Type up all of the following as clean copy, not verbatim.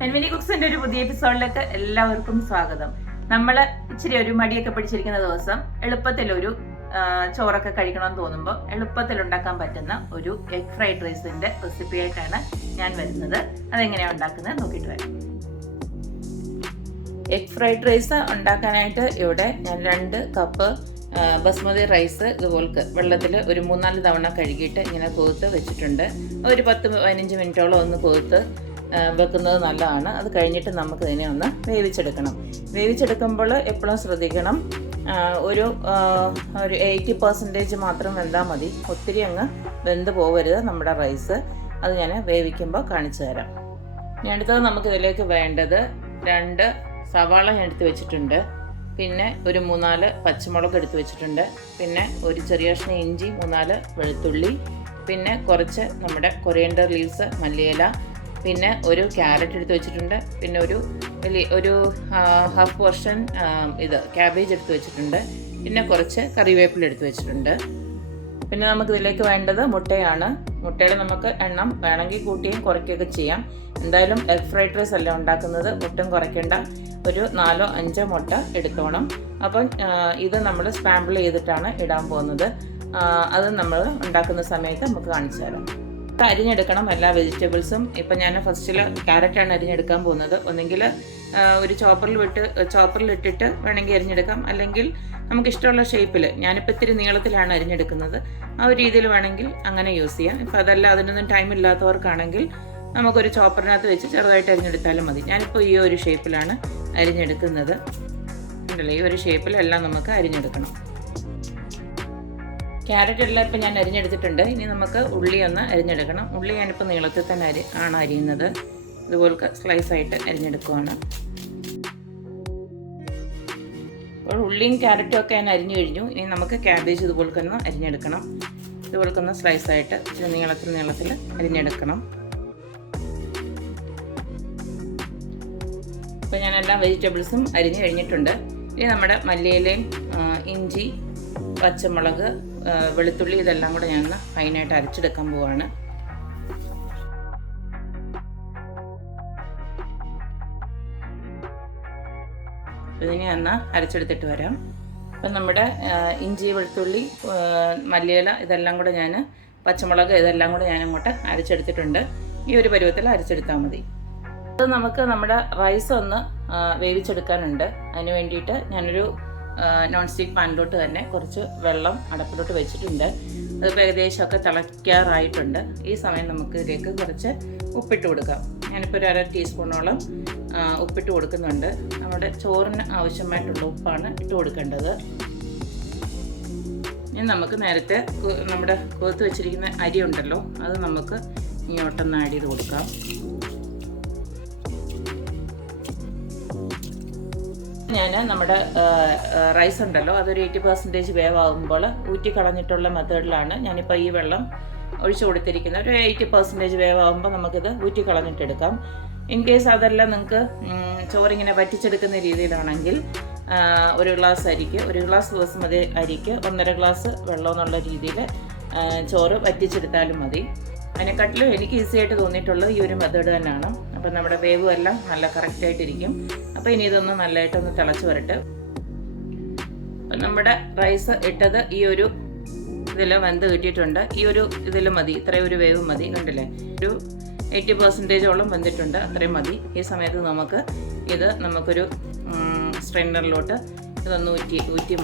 മെൻമിനി കുക്സിന്റെ ഒരു പുതിയ എപ്പിസോഡിലേക്ക് എല്ലാവർക്കും സ്വാഗതം. നമ്മൾ ഇച്ചിരി ഒരു മടിയൊക്കെ പിടിച്ചിരിക്കുന്ന ദിവസം എളുപ്പത്തിലൊരു ചോറൊക്കെ കഴിക്കണമെന്ന് തോന്നുമ്പോൾ എളുപ്പത്തിൽ ഉണ്ടാക്കാൻ പറ്റുന്ന ഒരു എഗ് ഫ്രൈഡ് റൈസിന്റെ റെസിപ്പി ആയിട്ടാണ് ഞാൻ വരുന്നത്. അതെങ്ങനെയാണ് ഉണ്ടാക്കുന്നത് നോക്കിയിട്ട് വരാം. എഗ് ഫ്രൈഡ് റൈസ് ഉണ്ടാക്കാനായിട്ട് ഇവിടെ ഞാൻ 2 കപ്പ് ബസ്മതി റൈസ് ഇതുപോലെ വെള്ളത്തിൽ ഒരു 3-4 തവണ കഴുകിയിട്ട് ഇങ്ങനെ കുതിർത്ത് വെച്ചിട്ടുണ്ട്. ഒരു 10-15 മിനിറ്റോളം ഒന്ന് കുതിർത്ത് വെക്കുന്നത് നല്ലതാണ്. അത് കഴിഞ്ഞിട്ട് നമുക്ക് ഇതിനെ ഒന്ന് വേവിച്ചെടുക്കുമ്പോൾ എപ്പോഴും ശ്രദ്ധിക്കണം, ഒരു 80% മാത്രം വെന്താൽ മതി. ഒത്തിരി അങ്ങ് വെന്ത് പോകരുത് നമ്മുടെ റൈസ്. അത് ഞാൻ വേവിക്കുമ്പോൾ കാണിച്ചു തരാം. ഇനി അടുത്തത് നമുക്കിതിലേക്ക് വേണ്ടത് 2 സവാള ഞാൻ എടുത്ത് വെച്ചിട്ടുണ്ട്, പിന്നെ ഒരു 3-4 പച്ചമുളക് എടുത്ത് വെച്ചിട്ടുണ്ട്, പിന്നെ ഒരു ചെറിയ കഷ്ണം ഇഞ്ചി, 3-4 വെളുത്തുള്ളി, പിന്നെ കുറച്ച് നമ്മുടെ കൊറിയാണ്ടർ ലീവ്സ് മല്ലിയില, പിന്നെ ഒരു ക്യാരറ്റ് എടുത്ത് വെച്ചിട്ടുണ്ട്, പിന്നെ ഒരു ഹാഫ് പോർഷൻ cabbage എടുത്ത് വെച്ചിട്ടുണ്ട്, പിന്നെ കുറച്ച് കറിവേപ്പില എടുത്ത് വെച്ചിട്ടുണ്ട്. പിന്നെ നമുക്കിതിലേക്ക് വേണ്ടത് മുട്ടയാണ്. മുട്ടയുടെ നമുക്ക് എണ്ണം വേണമെങ്കിൽ കൂട്ടിയും കുറയ്ക്കുകയൊക്കെ ചെയ്യാം. എന്തായാലും എഗ് ഫ്രൈഡ് റൈസ് അല്ല ഉണ്ടാക്കുന്നത്, ഒട്ടും കുറയ്ക്കേണ്ട. ഒരു 4-5 മുട്ട എടുത്തോണം. അപ്പം ഇത് നമ്മൾ സ്ക്രാമ്പിൾ ചെയ്തിട്ടാണ് ഇടാൻ പോകുന്നത്. അത് നമ്മൾ ഉണ്ടാക്കുന്ന സമയത്ത് നമുക്ക് കാണിച്ചു തരാം. അരിഞ്ഞെടുക്കണം എല്ലാ വെജിറ്റബിൾസും. ഇപ്പം ഞാൻ ഫസ്റ്റിൽ ക്യാരറ്റാണ് അരിഞ്ഞെടുക്കാൻ പോകുന്നത്. ഒന്നെങ്കിൽ ഒരു ചോപ്പറിലിട്ടിട്ട് വേണമെങ്കിൽ അരിഞ്ഞെടുക്കാം, അല്ലെങ്കിൽ നമുക്കിഷ്ടമുള്ള ഷേപ്പിൽ, ഞാനിപ്പോൾ ഇത്തിരി നീളത്തിലാണ് അരിഞ്ഞെടുക്കുന്നത്, ആ ഒരു രീതിയിൽ വേണമെങ്കിൽ അങ്ങനെ യൂസ് ചെയ്യാം. ഇപ്പം അതല്ല, അതിനൊന്നും ടൈം ഇല്ലാത്തവർക്കാണെങ്കിൽ നമുക്കൊരു ചോപ്പറിനകത്ത് വെച്ച് ചെറുതായിട്ട് അരിഞ്ഞെടുത്താലും മതി. ഞാനിപ്പോൾ ഈ ഒരു ഷേപ്പിലാണ് അരിഞ്ഞെടുക്കുന്നത്. ഉണ്ടല്ലോ, ഈ ഒരു ഷേപ്പിലെല്ലാം നമുക്ക് അരിഞ്ഞെടുക്കണം. ക്യാരറ്റ് എല്ലാം ഇപ്പം ഞാൻ അരിഞ്ഞെടുത്തിട്ടുണ്ട്. ഇനി നമുക്ക് ഉള്ളി ഒന്ന് അരിഞ്ഞെടുക്കണം. ഉള്ളി ഞാനിപ്പോൾ നീളത്തിൽ തന്നെ ആണ് അരിയുന്നത്. ഇതുപോലെ സ്ലൈസായിട്ട് അരിഞ്ഞെടുക്കുകയാണ്. അപ്പോൾ ഉള്ളിയും ക്യാരറ്റും ഒക്കെ ഞാൻ അരിഞ്ഞു കഴിഞ്ഞു. ഇനി നമുക്ക് ക്യാബേജ് ഇതുപോലെ ഒന്ന് അരിഞ്ഞെടുക്കണം. ഇതുപോലെ ഒന്ന് സ്ലൈസായിട്ട് നീളത്തിൽ അരിഞ്ഞെടുക്കണം. അപ്പോൾ ഞാൻ എല്ലാ വെജിറ്റബിൾസും അരിഞ്ഞു കഴിഞ്ഞിട്ടുണ്ട്. ഇനി നമ്മുടെ മല്ലിയിലയും ഇഞ്ചി, പച്ചമുളക്, വെളുത്തുള്ളി ഇതെല്ലാം കൂടെ ഞാൻ ഫൈനായിട്ട് അരച്ചെടുക്കാൻ പോവാണ്. ഇതിനെ ഞാൻ അരച്ചെടുത്തിട്ട് വരാം. അപ്പം നമ്മുടെ ഇഞ്ചി, വെളുത്തുള്ളി, മല്ലിയില ഇതെല്ലാം കൂടെ പച്ചമുളക് ഇതെല്ലാം കൂടെ ഞാൻ അങ്ങോട്ട് അരച്ചെടുത്തിട്ടുണ്ട്. ഈ ഒരു പരുവത്തിൽ അരച്ചെടുത്താൽ മതി. അത് നമുക്ക് നമ്മുടെ റൈസ് ഒന്ന് വേവിച്ചെടുക്കാനുണ്ട്. അതിന് വേണ്ടിയിട്ട് ഞാനൊരു നോൺ സ്റ്റിക്ക് പാനിലോട്ട് തന്നെ കുറച്ച് വെള്ളം അടപ്പിലോട്ട് വെച്ചിട്ടുണ്ട്. അതിപ്പോൾ ഏകദേശമൊക്കെ തിളയ്ക്കാറായിട്ടുണ്ട്. ഈ സമയം നമുക്ക് ഇതിലേക്ക് കുറച്ച് ഉപ്പിട്ട് കൊടുക്കാം. ഞാനിപ്പോൾ ഒരു 1/2 ടീസ്പൂണോളം ഉപ്പിട്ട് കൊടുക്കുന്നുണ്ട്. നമ്മുടെ ചോറിന് ആവശ്യമായിട്ടുള്ള ഉപ്പാണ് ഇട്ട് കൊടുക്കേണ്ടത്. ഇനി നമുക്ക് നേരത്തെ നമ്മുടെ കുതിർത്ത് വെച്ചിരിക്കുന്ന അരി ഉണ്ടല്ലോ, അത് നമുക്ക് ഇങ്ങോട്ടൊന്ന് ആഡ് ചെയ്ത് കൊടുക്കാം. ഞാൻ നമ്മുടെ റൈസ് ഉണ്ടല്ലോ, അതൊരു 80% വേവാകുമ്പോൾ ഊറ്റി കളഞ്ഞിട്ടുള്ള മെത്തേഡിലാണ് ഞാനിപ്പോൾ ഈ വെള്ളം ഒഴിച്ചു കൊടുത്തിരിക്കുന്നത്. ഒരു 80% വേവാകുമ്പോൾ നമുക്കിത് ഊറ്റി കളഞ്ഞിട്ടെടുക്കാം. ഇൻ കേസ് അതല്ല, നിങ്ങൾക്ക് ചോറിങ്ങനെ വറ്റിച്ചെടുക്കുന്ന രീതിയിലാണെങ്കിൽ ഒരു ഗ്ലാസ് ബസ്മതി അരിക്ക് 1.5 ഗ്ലാസ് വെള്ളം എന്നുള്ള രീതിയിൽ ചോറ് വറ്റിച്ചെടുത്താലും മതി. അതിനെക്കാട്ടിലും എനിക്ക് ഈസി ആയിട്ട് തോന്നിയിട്ടുള്ളത് ഈ ഒരു മെത്തേഡ് തന്നെയാണ്. അപ്പം നമ്മുടെ വേവും എല്ലാം നല്ല കറക്റ്റായിട്ടിരിക്കും. അപ്പോൾ ഇനി ഇതൊന്ന് നല്ലതായിട്ടൊന്ന് തിളച്ച് വരട്ടെ. അപ്പം നമ്മുടെ റൈസ് ഇട്ടത് ഈ ഒരു ഇതിൽ വെന്ത് കിട്ടിയിട്ടുണ്ട്. ഈ ഒരു ഇതിൽ മതി, ഇത്രയും ഒരു വേവ് മതി. കണ്ടില്ലേ, ഒരു 80%ഓളം വെന്തിട്ടുണ്ട്, അത്രയും മതി. ഈ സമയത്ത് നമുക്കൊരു സ്ട്രെയിനറിലോട്ട് ഇതൊന്ന് ഊറ്റി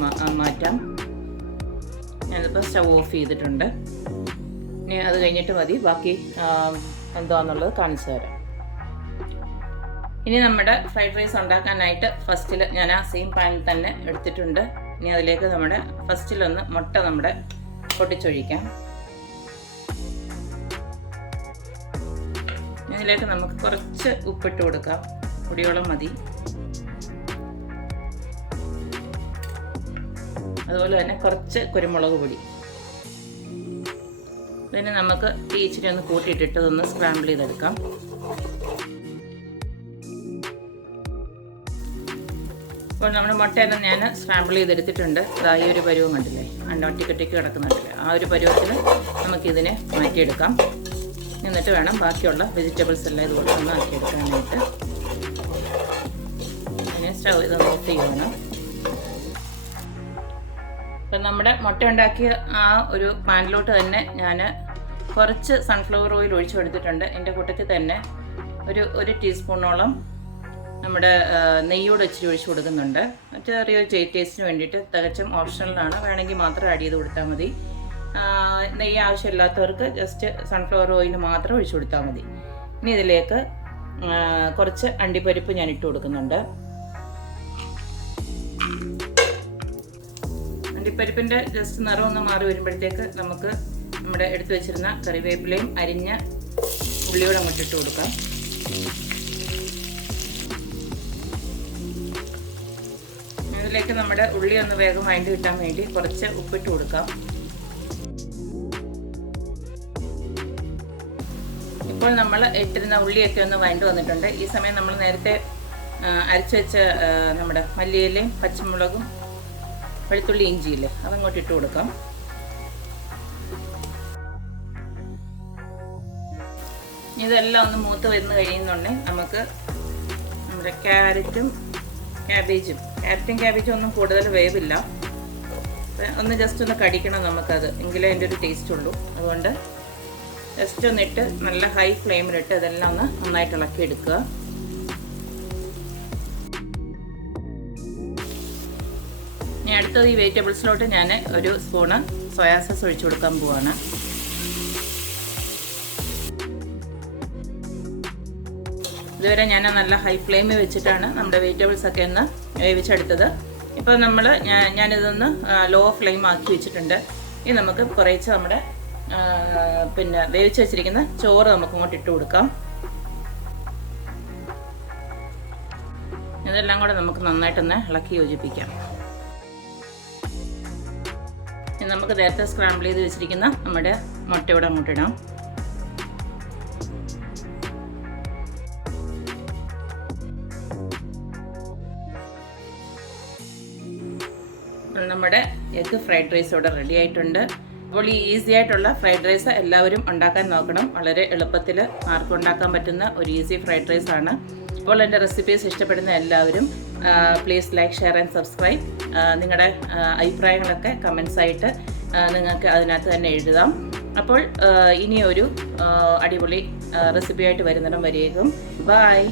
മാറ്റാം. ഞാനിപ്പോൾ സ്റ്റവ് ഓഫ് ചെയ്തിട്ടുണ്ട്. ഇനി അത് കഴിഞ്ഞിട്ട് മതി ബാക്കി എന്താണെന്നുള്ളത് കാണിച്ചു തരാം. ഇനി നമ്മുടെ ഫ്രൈഡ് റൈസ് ഉണ്ടാക്കാനായിട്ട് ഫസ്റ്റിൽ ഞാൻ ആ സെയിം പാനിൽ തന്നെ എടുത്തിട്ടുണ്ട്. ഇനി അതിലേക്ക് നമ്മുടെ ഫസ്റ്റിലൊന്ന് മുട്ട നമ്മുടെ പൊട്ടിച്ചൊഴിക്കാം. ഇതിലേക്ക് നമുക്ക് കുറച്ച് ഉപ്പിട്ട് കൊടുക്കാം, പൊടിയോളം മതി. അതുപോലെ തന്നെ കുറച്ച് കുരുമുളക് പൊടി. പിന്നെ നമുക്ക് ഇച്ചിരി ഒന്ന് കൂട്ടിയിട്ടിട്ട് ഒന്ന് സ്ക്രാമ്പിൾ ചെയ്തെടുക്കാം. അപ്പോൾ നമ്മുടെ മുട്ടയെല്ലാം ഞാൻ സ്ക്രാമ്പിൾ ചെയ്തെടുത്തിട്ടുണ്ട്. ഈ ഒരു പരുവം കണ്ടില്ലേ, ഒട്ടിക്ക് കിടക്കുന്നുണ്ടല്ലേ, ആ ഒരു പരുവത്തിൽ നമുക്കിതിനെ മാറ്റിയെടുക്കാം. എന്നിട്ട് വേണം ബാക്കിയുള്ള വെജിറ്റബിൾസ് എല്ലാം ഇതുപോലെ ഒന്ന് ആക്കിയെടുക്കാനായിട്ട്. സ്റ്റൗ ഇത് ഓഫ് ചെയ്യണം. അപ്പം നമ്മുടെ മുട്ട ഉണ്ടാക്കിയ ആ ഒരു പാനിലോട്ട് തന്നെ ഞാൻ കുറച്ച് സൺഫ്ലവർ ഓയിൽ ഒഴിച്ചു കൊടുത്തിട്ടുണ്ട്. എൻ്റെ കൂട്ടത്തിൽ തന്നെ ഒരു ടീസ്പൂണോളം നമ്മുടെ നെയ്യോട് ഇച്ചിരി ഒഴിച്ചു കൊടുക്കുന്നുണ്ട്. ചെറിയൊരു ടേസ്റ്റിന് വേണ്ടിയിട്ട്, തികച്ചും ഓപ്ഷണലാണ്, വേണമെങ്കിൽ മാത്രം ആഡ് ചെയ്ത് കൊടുത്താൽ മതി. നെയ്യ് ആവശ്യമില്ലാത്തവർക്ക് ജസ്റ്റ് സൺഫ്ലവർ ഓയിൽ മാത്രം ഒഴിച്ചു കൊടുത്താൽ മതി. ഇനി ഇതിലേക്ക് കുറച്ച് അണ്ടിപ്പരിപ്പ് ഞാൻ ഇട്ട് കൊടുക്കുന്നുണ്ട്. അണ്ടിപ്പരിപ്പിൻ്റെ ജസ്റ്റ് നിറം ഒന്ന് മാറി വരുമ്പോഴത്തേക്ക് നമുക്ക് നമ്മുടെ എടുത്തു വെച്ചിരുന്ന കറിവേപ്പിലയും അരിഞ്ഞ ഉള്ളിയോടെ അങ്ങോട്ട് ഇട്ട് കൊടുക്കാം. ഇതിലേക്ക് നമ്മുടെ ഉള്ളി ഒന്ന് വേഗം വഴണ്ടി കിട്ടാൻ വേണ്ടി കുറച്ച് ഉപ്പിട്ട് കൊടുക്കാം. ഇപ്പോൾ നമ്മൾ ഇട്ടിരുന്ന ഉള്ളിയൊക്കെ ഒന്ന് വഴണ്ടി വന്നിട്ടുണ്ട്. ഈ സമയം നമ്മൾ നേരത്തെ അരച്ചു വെച്ച നമ്മുടെ മല്ലിയിലയും പച്ചമുളകും വെളുത്തുള്ളി ഇഞ്ചിയില്ലേ അതങ്ങോട്ട് ഇട്ട് കൊടുക്കാം. ഇതെല്ലാം ഒന്ന് മൂത്ത് വരുന്ന കഴിയുന്നുണ്ടെങ്കിൽ നമുക്ക് നമ്മുടെ ക്യാരറ്റും ക്യാബേജും ഒന്നും കൂടുതൽ വേവില്ല. ഒന്ന് ജസ്റ്റ് ഒന്ന് കടിക്കണം നമുക്കത്, എങ്കിലേ അതിൻ്റെ ഒരു ടേസ്റ്റ് ഉള്ളൂ. അതുകൊണ്ട് ജസ്റ്റ് ഒന്നിട്ട് നല്ല ഹൈ ഫ്ലെയിമിലിട്ട് ഇതെല്ലാം ഒന്ന് നന്നായിട്ട് ഇളക്കി എടുക്കുക. ഇനി അടുത്തത് ഈ വെജിറ്റബിൾസിലോട്ട് ഞാൻ ഒരു സ്പൂണ് സോയാ സോസ് ഒഴിച്ചു കൊടുക്കാൻ പോവാണ്. ഇതുവരെ ഞാൻ നല്ല ഹൈ ഫ്ലെയിമിൽ വെച്ചിട്ടാണ് നമ്മുടെ വെജിറ്റബിൾസൊക്കെ ഒന്ന് വേവിച്ചെടുത്തത്. ഇപ്പോൾ ഞാനിതൊന്ന് ലോ ഫ്ലെയിം ആക്കി വെച്ചിട്ടുണ്ട്. ഇനി നമുക്ക് കുറേശ്ശെ നമ്മുടെ വേവിച്ച് വെച്ചിരിക്കുന്ന ചോറ് നമുക്ക് ഇങ്ങോട്ട് ഇട്ട് കൊടുക്കാം. ഇതെല്ലാം കൂടെ നമുക്ക് നന്നായിട്ടൊന്ന് ഇളക്കി യോജിപ്പിക്കാം. ഇനി നമുക്ക് നേരത്തെ സ്ക്രാമ്പിൾ ചെയ്ത് വെച്ചിരിക്കുന്ന നമ്മുടെ മുട്ടയോടെ അങ്ങോട്ടിടാം. നമ്മുടെ എഗ് ഫ്രൈഡ് റൈസ് ഇവിടെ റെഡി ആയിട്ടുണ്ട്. അപ്പോൾ ഈ ഈസി ആയിട്ടുള്ള ഫ്രൈഡ് റൈസ് എല്ലാവരും ഉണ്ടാക്കാൻ നോക്കണം. വളരെ എളുപ്പത്തിൽ ആർക്കും ഉണ്ടാക്കാൻ പറ്റുന്ന ഒരു ഈസി ഫ്രൈഡ് റൈസ് ആണ്. അപ്പോൾ എൻ്റെ റെസിപ്പീസ് ഇഷ്ടപ്പെടുന്ന എല്ലാവരും please like, share and subscribe. നിങ്ങളുടെ അഭിപ്രായങ്ങളൊക്കെ കമൻസ് ആയിട്ട് നിങ്ങൾക്ക് അതിനകത്ത് തന്നെ എഴുതാം. അപ്പോൾ ഇനിയൊരു അടിപൊളി റെസിപ്പിയായിട്ട് വരുന്നിടം വരെയും ബൈ.